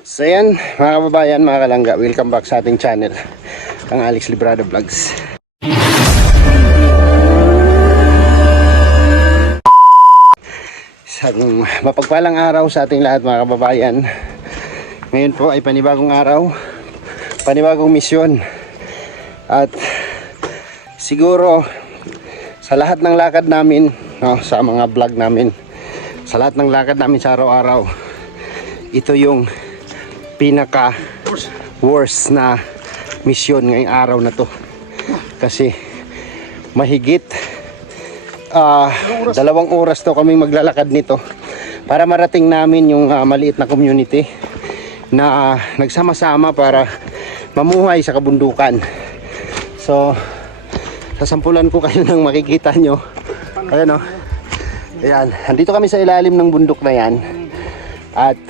So yan mga kababayan, mga kalangga, welcome back sa ating channel, ang Alex Librado Vlogs. Isang mapagpalang araw sa ating lahat mga kababayan. Ngayon po ay panibagong araw, panibagong misyon. At siguro sa lahat ng lakad namin, no, sa mga vlog namin, sa lahat ng lakad namin sa araw-araw, ito yung pinaka worst na misyon ngayong araw na to. Kasi mahigit 2 oras to kami maglalakad nito para marating namin yung maliit na community na nagsama-sama para mamuhay sa kabundukan. So sasampulan ko kayo ng makikita nyo. Ayan o, ayan, andito kami sa ilalim ng bundok na yan. At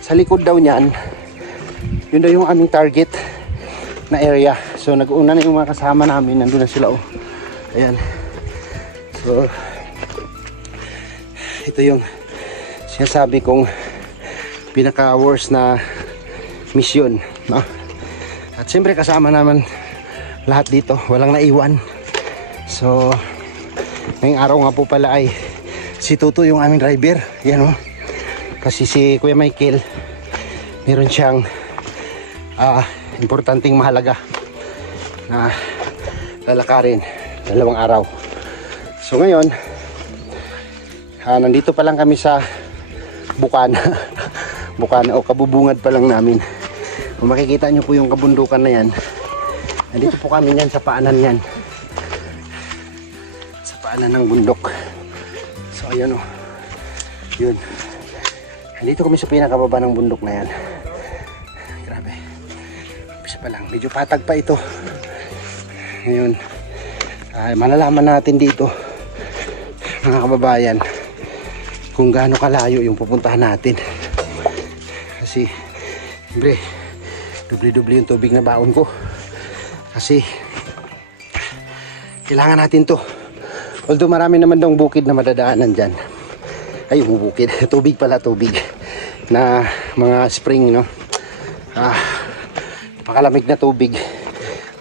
sa likod daw niyan, yun daw yung aming target na area. So nag-una na yung mga kasama namin, nandun na sila oh. Ayan. So ito yung sinasabi kong pinaka worst na mission, no? At siyempre kasama naman lahat dito, walang naiwan. So ngayong araw nga po pala ay si Tuto yung aming driver. Yan oh. Kasi si Kuya Michael, meron siyang importanteng mahalaga na lalakarin 2 araw. So ngayon, nandito pa lang kami sa Bukana. Bukana o kabubungad pa lang namin. Kung makikita nyo po yung kabundukan na yan, nandito po kami yan sa paanan yan, sa paanan ng bundok. So ayan o, yun. Dito kami sa pinakababa ng bundok na yan. Grabe. Umpisa pa lang. Medyo patag pa ito. Ngayon, malalaman natin dito, mga kababayan, kung gaano kalayo yung pupuntahan natin. Kasi, siyempre, dubli-dubli yung tubig na baon ko. Kasi, kailangan natin to. Although marami naman daw bukid na madadaanan dyan. Ay, bukid. Tubig pala, tubig. Na mga spring, no? Pakalamig na tubig.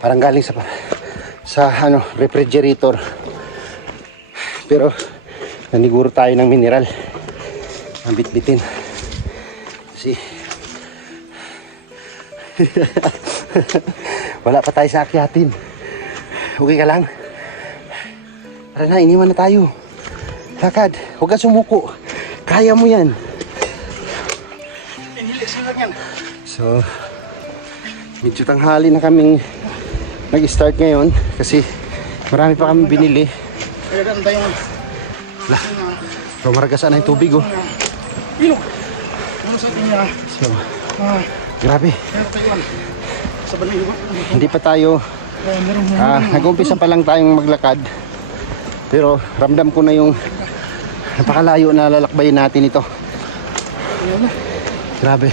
Parang galing sa refrigerator. Pero, naniguro tayo ng mineral. Ang bitbitin. Kasi, wala pa tayo sa akyatin. Okay ka lang? Tara na, iniwan na tayo. Lakad, huwag ka sumuko. Kaya mo yan. So, medyo tanghali na kaming nag-start ngayon kasi marami pa kami binili. Lah, so maragasan na yung tubig oh. So, grabe. Hindi pa tayo, nag-umpisa pa lang tayong maglakad. Pero ramdam ko na yung napakalayo na lalakbayin natin ito. Grabe.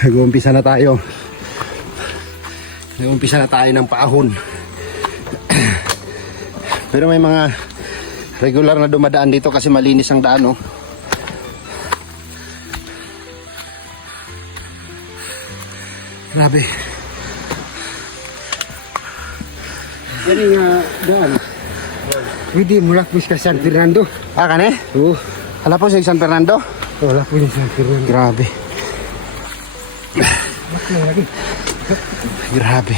Nag-uumpisa na tayo. Nag-uumpisa na tayo ng paahon. Pero may mga regular na dumadaan dito kasi malinis ang daan, oh. Grabe. Jadi nga daan. Pwede mula po sa San Fernando. Ah, kane? Oo. Hala po sa San Fernando? Wala po sa San Fernando. Grabe. Bakit lagi? Grabe.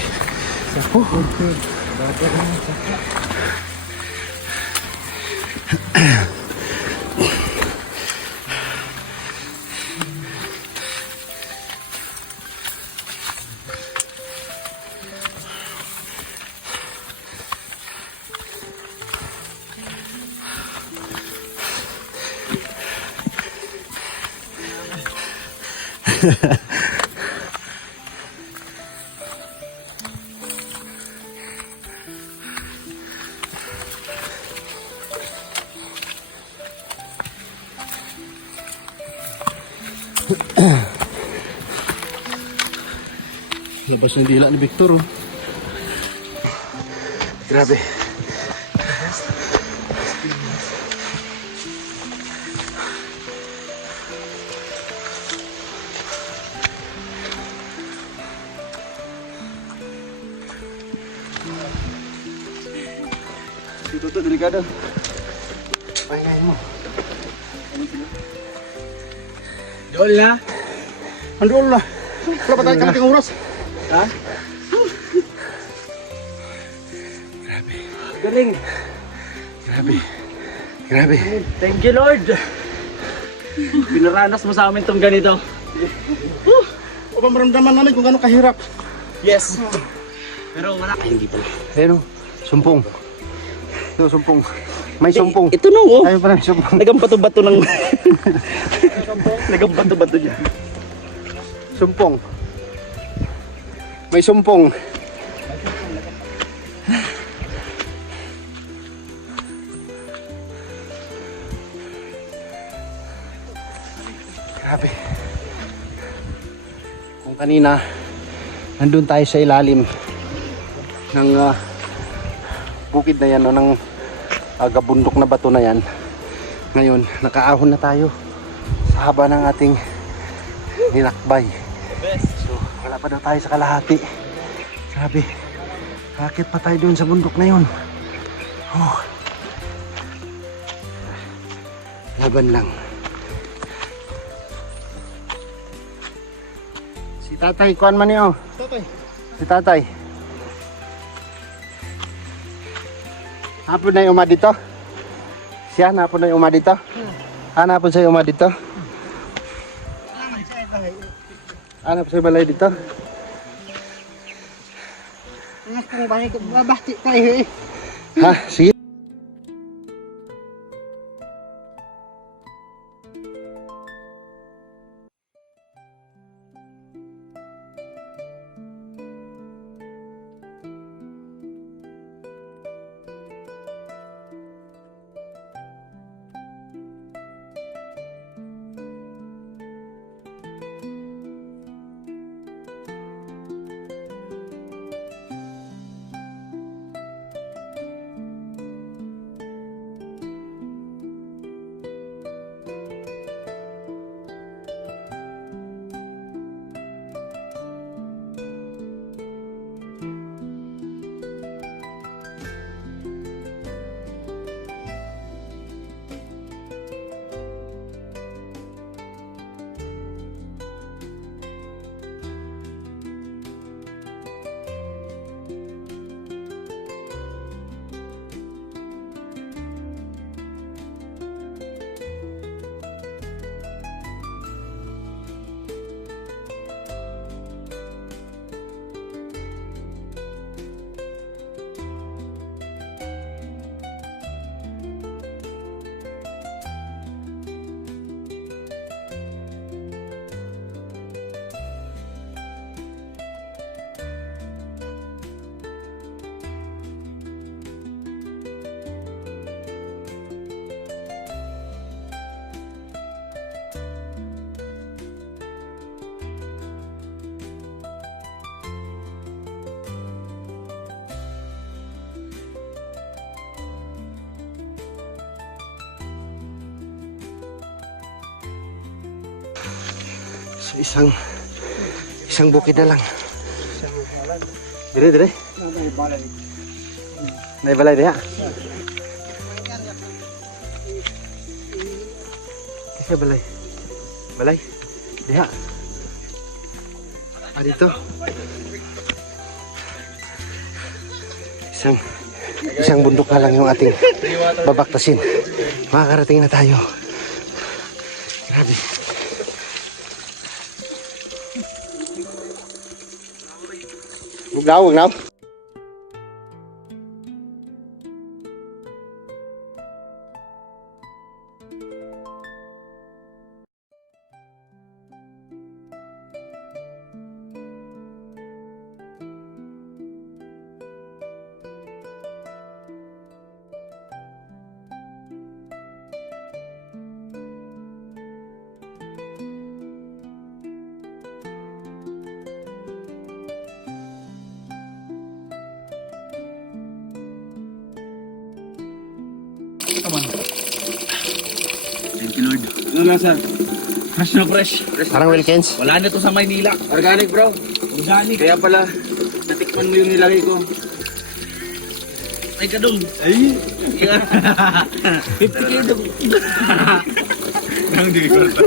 Labas ng dila ni Victor, oh. Grabe. Dito to, delikado. Pahingahin mo. Doon na. Andun na. Wala pa tayo kalating oras. Ha? Galing. Grabe. Grabe. Thank you, Lord. Pinaranas mo sa amin tong ganito. O ba maramdaman namin kung gano'ng kahirap? Yes. Pero wala. Ay, hindi pala. Ayun, oh. Sumpong. Ito, sumpong. May sumpong. Ito no, oh. Ayun pala, sumpong. Nagambato-bato ng... Nagambato-bato niya. Sumpong. May sumpong. Grabe. Kung kanina, nandun tayo sa ilalim ng bukid na yan o ng gabundok na bato na yan. Ngayon, nakaahon na tayo sa haba ng ating ninakbay. So, wala pa daw tayo sa kalahati. Grabe. Bakit pa tayo doon sa bundok na yun? Oh. Laban lang. Si tatay, kuhan man niyo. Tatay. Si tatay. Hapon na yung uma dito? Siya, hapon na yung uma dito? Hanapon sa uma dito? Hanap sa balay dito? Anak kong bahay ko, babati tayo eh. Ha? Sige. So isang bukid na lang. Dire. Naibalay diha. Kasi balay. Balay. Diha. Dito. Isang bundok na lang yung ating babaktasin. Makakarating na tayo. Grabe. Huwag na. Thank you, Lord. Ano lang, sir? Fresh na fresh. Parang Wilkins. Wala na to sa Maynila. Organic, bro. Organic. Kaya pala, natikman mo yung nilagay ko. Ay, kadong. Ay. 50 kilo. Nang di ko ito.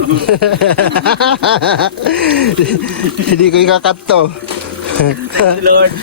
Hindi ko ikakat to. Thank you, Lord.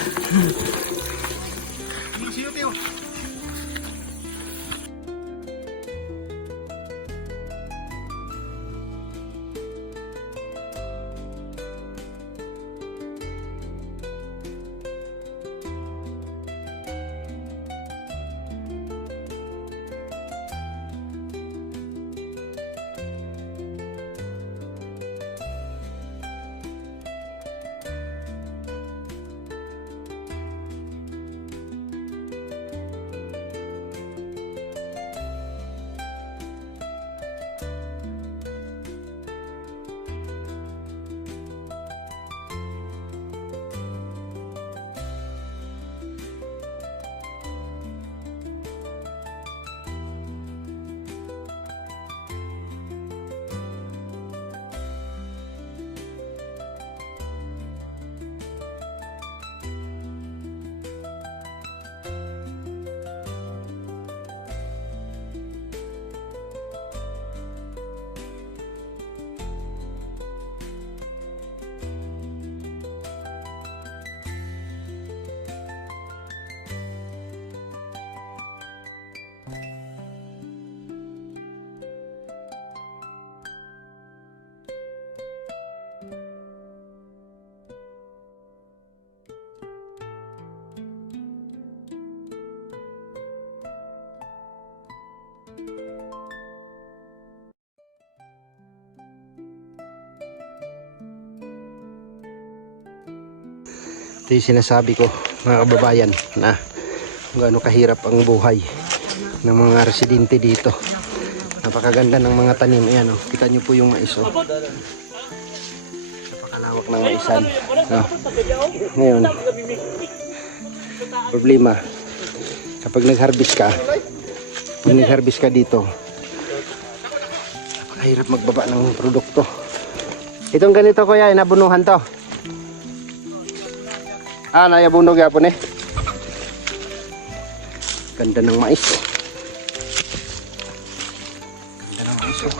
Ito yung sinasabi ko mga kababayan na kung gaano kahirap ang buhay ng mga residente dito. Napakaganda ng mga tanim. Ayan, oh. Kita nyo po yung mais. Oh. Napakalawak ng maisan. Oh. Ngayon, problema kapag nag-harvest ka dito, napakahirap magbaba ng produkto. Itong ganito kuya, inabunuhan to. Nayabunog yapon eh. Ganda ng mais. Ganda ng mais oh.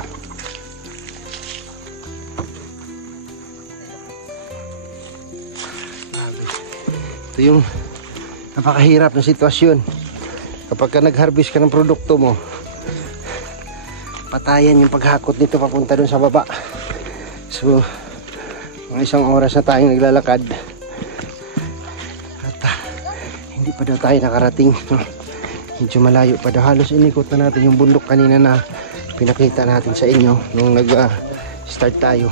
Ito yung napakahirap na sitwasyon. Kapag ka nag-harvest ka ng produkto mo, patayan yung paghakot nito papunta dun sa baba. So, mga isang oras na tayong naglalakad. Hindi pa daw tayo nakarating. Medyo malayo pa daw. Halos inikot na natin yung bundok kanina na pinakita natin sa inyo nung nag-start tayo.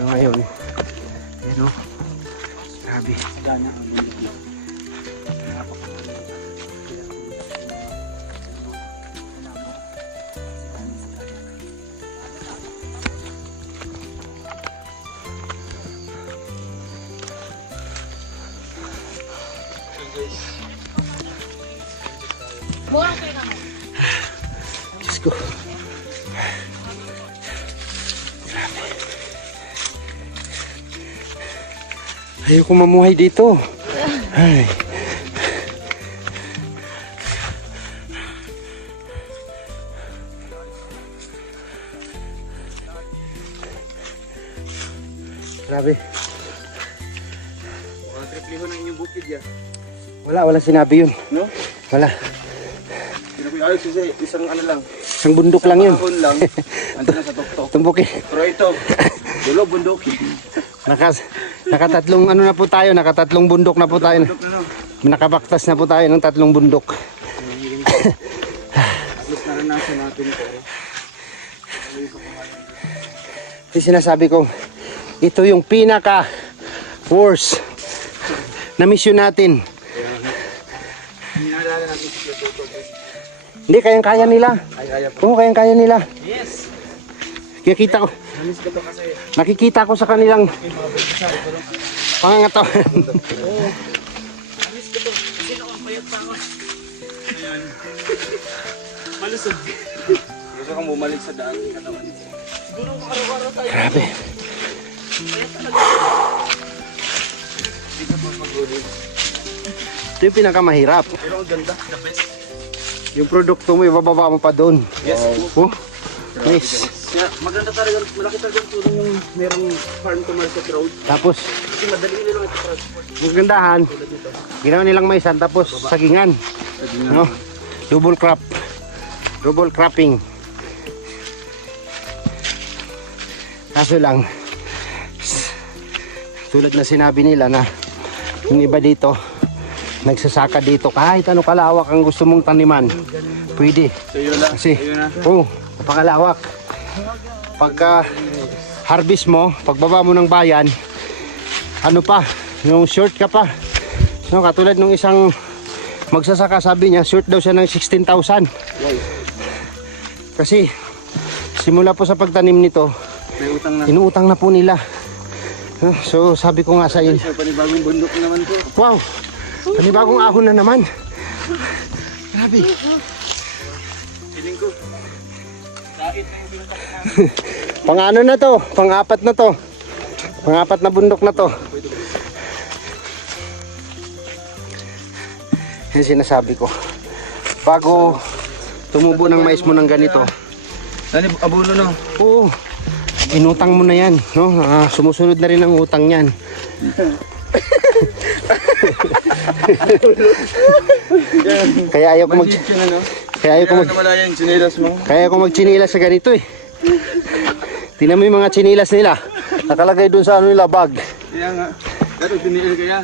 So ngayon, pero grabe. Diyos ko. Ayoko mamuhay dito. Ay. Grabe. Mga tripliho na inyong bukid yan. Wala sinabi yun. No? Wala. Ayos kasi isang ano lang. Isang bundok lang yun. Kahon lang. Ando na sa tuktok. Tumbukin. Pero ito, dulo bundukin. Nakatatlong ano na po tayo, nakatatlong bundok na po tayo. Bundok na no. Nakabaktas na po tayo ng 3 bundok. At least naranasan natin ito. Yung sinasabi ko, ito yung pinaka worst na mission natin. Hinalala natin si Tuto. Hindi, kayang-kaya nila. Ay, po. Oo, kayang-kaya nila. Yes! Nakikita ko, Namis ko to kasi. nakikita ko sa kanilang pangangatawan. Oo. Namis ko to. Kasi noong payat pa ako. Ayan. Malusog. Gusto kang bumalik sa daan. Katawan. Siguro araw-araw tayo. Grabe. Dito pa pag-ulit. Ito yung pinakamahirap. Pero ang ganda. The best. Yung produkto mo, ibababa mo pa doon. Yes. Oh, nice. Kaya maganda talaga. Malaki talaga yung tulong yung merong farm to market road. Tapos, Kasi madali nila ito transport. yung gandahan, ginawa nilang maisan, tapos sagingan. No? Double crop. Double cropping. Kaso lang, tulad na sinabi nila na yung iba dito, nagsasaka dito kahit ano kalawak ang gusto mong taniman. Pwede. So yun lang. Kasi, Ayun na. napakalawak. Pagka harvest mo, pagbaba mo ng bayan, ano pa, yung short ka pa. No, katulad nung isang magsasaka, sabi niya, short daw siya ng 16,000. Kasi, simula po sa pagtanim nito, May utang na. inuutang na po nila. No, so, sabi ko nga sa iyo, Sa panibagong bundok naman po. wow, panibagong ahon na naman. Grabe. Feeling ko. Dait na yung bundok na. Pang-ano na to? Pang-apat na to. Pang-apat na bundok na to. Yan sinasabi ko. Bago tumubo ng mais mo ng ganito, Ano, abulo no? oo, inutang mo na yan. No? Sumusunod na rin ang utang yan. Kaya ayaw ko mag... Bandit ka na no? Kaya ayaw ko Kaya mag... namalaya yung sinilas mo. Kaya ako magchinilas sa ganito eh. Tingnan mo yung mga chinilas nila. Nakalagay dun sa ano nila, bag. Kaya nga. Dato binili kaya.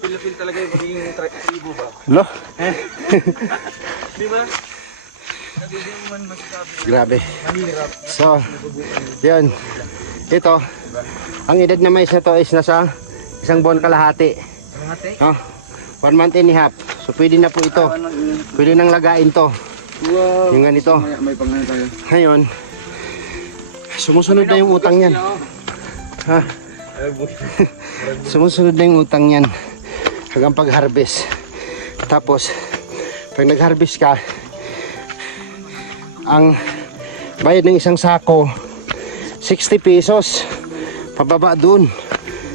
Para feel talaga yung magiging tribo ba? Lo? Di ba? Sabi din man masasabi. Grabe. Mahirap. So, yun. Ito, ang edad na mais na to is nasa 1 buwan kalahati. Ate? No? 1 month and a half. So, pwede na po ito. Pwede nang lagain to. Wow. Yung ganito. May pangalan tayo. Ngayon, sumusunod na yung utang yan. Ha? Sumusunod na yung utang yan hanggang pag-harvest. Tapos, pag nag-harvest ka, ang bayad ng isang sako 60 pesos pababa dun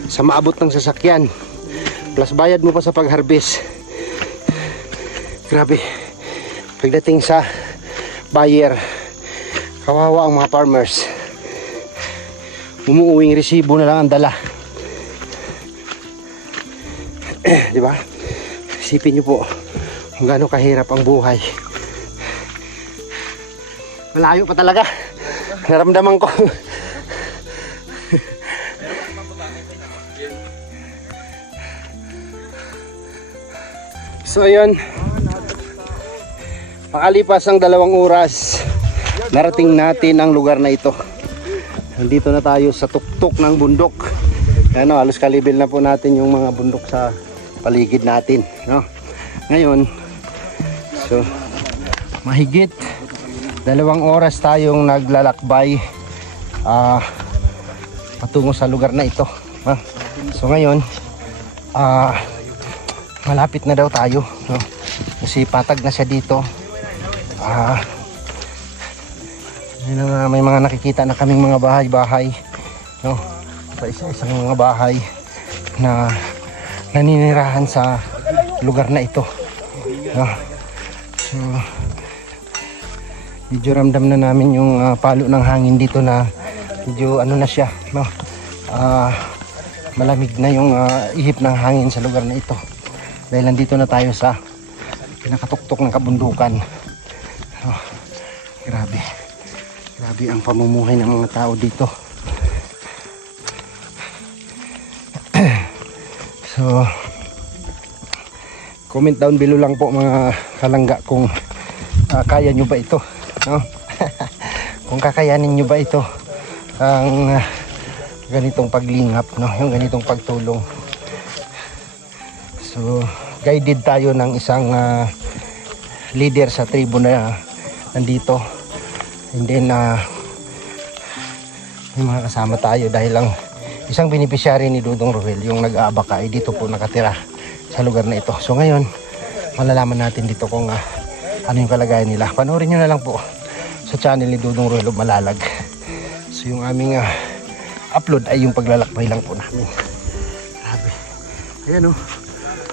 sa maabot ng sasakyan, plus bayad mo pa sa pag-harvest. Grabe. Pagdating sa buyer, kawawa ang mga farmers. Umuuwing resibo na lang ang dala. Di ba? Isipin niyo po kung gaano kahirap ang buhay. Malayo pa talaga. Naramdaman ko. So ayun, makalipas ang 2 oras, narating natin ang lugar na ito. Nandito na tayo sa tuktok ng bundok. Ano, halos kalibil na po natin yung mga bundok sa paligid natin, no? Ngayon, so mahigit 2 oras tayong naglalakbay patungo sa lugar na ito. So ngayon, malapit na daw tayo, no? Kasi patag na siya dito. May mga nakikita na kaming mga bahay-bahay, no? Sa isa-isang mga bahay. na naninirahan sa lugar na ito. No? So, medyo ramdam na namin yung palo ng hangin dito na medyo ano na siya, no? Malamig na yung ihip ng hangin sa lugar na ito. Dahil nandito na tayo sa pinakatuktok ng kabundukan. Oh, grabe. Grabe ang pamumuhay ng mga tao dito. So, comment down below lang po mga kalangga kung kaya nyo ba ito, no? Kung kakayanin nyo ba ito ang ganitong paglingap, no? Yung ganitong pagtulong. So, guided tayo ng isang leader sa tribo na nandito, and then may mga kasama tayo dahil lang isang beneficiary ni Dudong Roel, yung nag-aabaka, ay dito po nakatira sa lugar na ito. So ngayon, malalaman natin dito kung ano yung kalagayan nila. Panoorin nyo na lang po sa channel ni Dudong Roel Malalag. So yung aming upload ay yung paglalakbay lang po namin. Grabe. Ayan oh,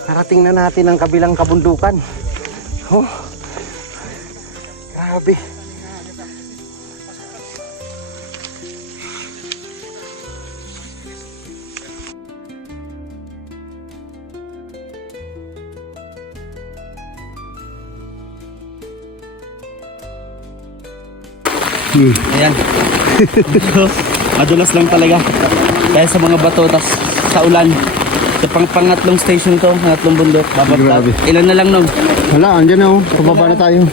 narating na natin ang kabilang kabundukan. Oh, grabe. Ayan. So, madulas lang talaga. Dahil sa mga bato, tas sa ulan. Sa pangatlong station to, pangatlong bundok. Grabe. Ilan na lang nung? Wala, andyan na oh. Pababa na tayo.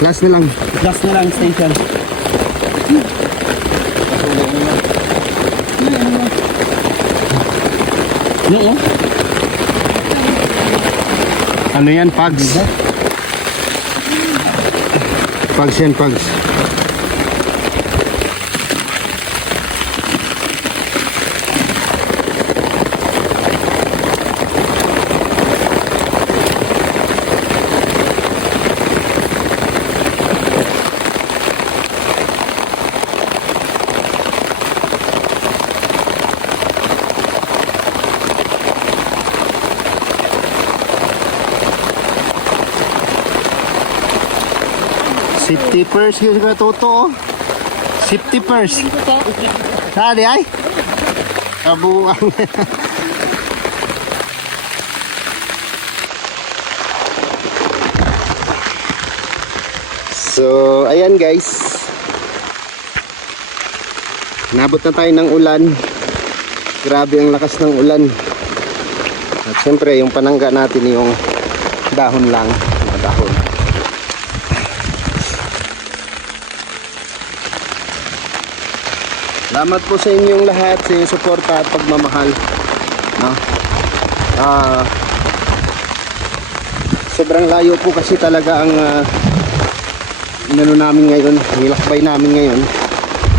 Last na lang. Last na lang station. No, Ano yan, Pags? Pags yan, Pags. Safety first yung katuto. Safety first. Sali ay. Kabuang. So, ayan guys. Nabot na tayo ng ulan. Grabe ang lakas ng ulan. At syempre, yung panangga natin yung dahon lang. Mga dahon. Salamat po sa inyong lahat sa inyong suporta at pagmamahal, no? Sobrang layo po kasi talaga ang inano namin ngayon, nilakbay namin ngayon.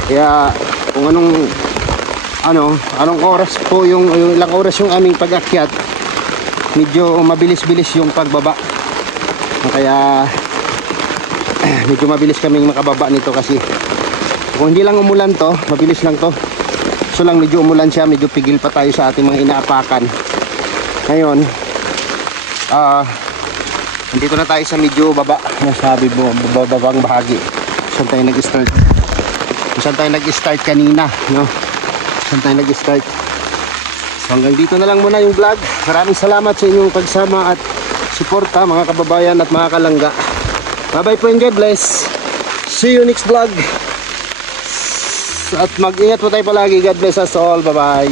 Kaya kung anong oras po yung ilang oras yung aming pag-akyat, medyo mabilis-bilis yung pagbaba. Kaya medyo mabilis kaming makababa nito kasi kung hindi lang umulan to, mabilis lang to. So lang medyo umulan siya, medyo pigil pa tayo sa ating mga inaapakan. Ngayon, nandito na tayo sa medyo baba, nasabi mo, babang bahagi. Saan tayo nag-start? Saan tayo nag-start kanina, no? Saan tayo nag-start? So hanggang dito na lang muna yung vlog. Maraming salamat sa inyong pagsama at suporta, mga kababayan at mga kalangga. Bye-bye po and God bless. See you next vlog. At mag-ingat po tayo palagi. God bless us all. Bye-bye.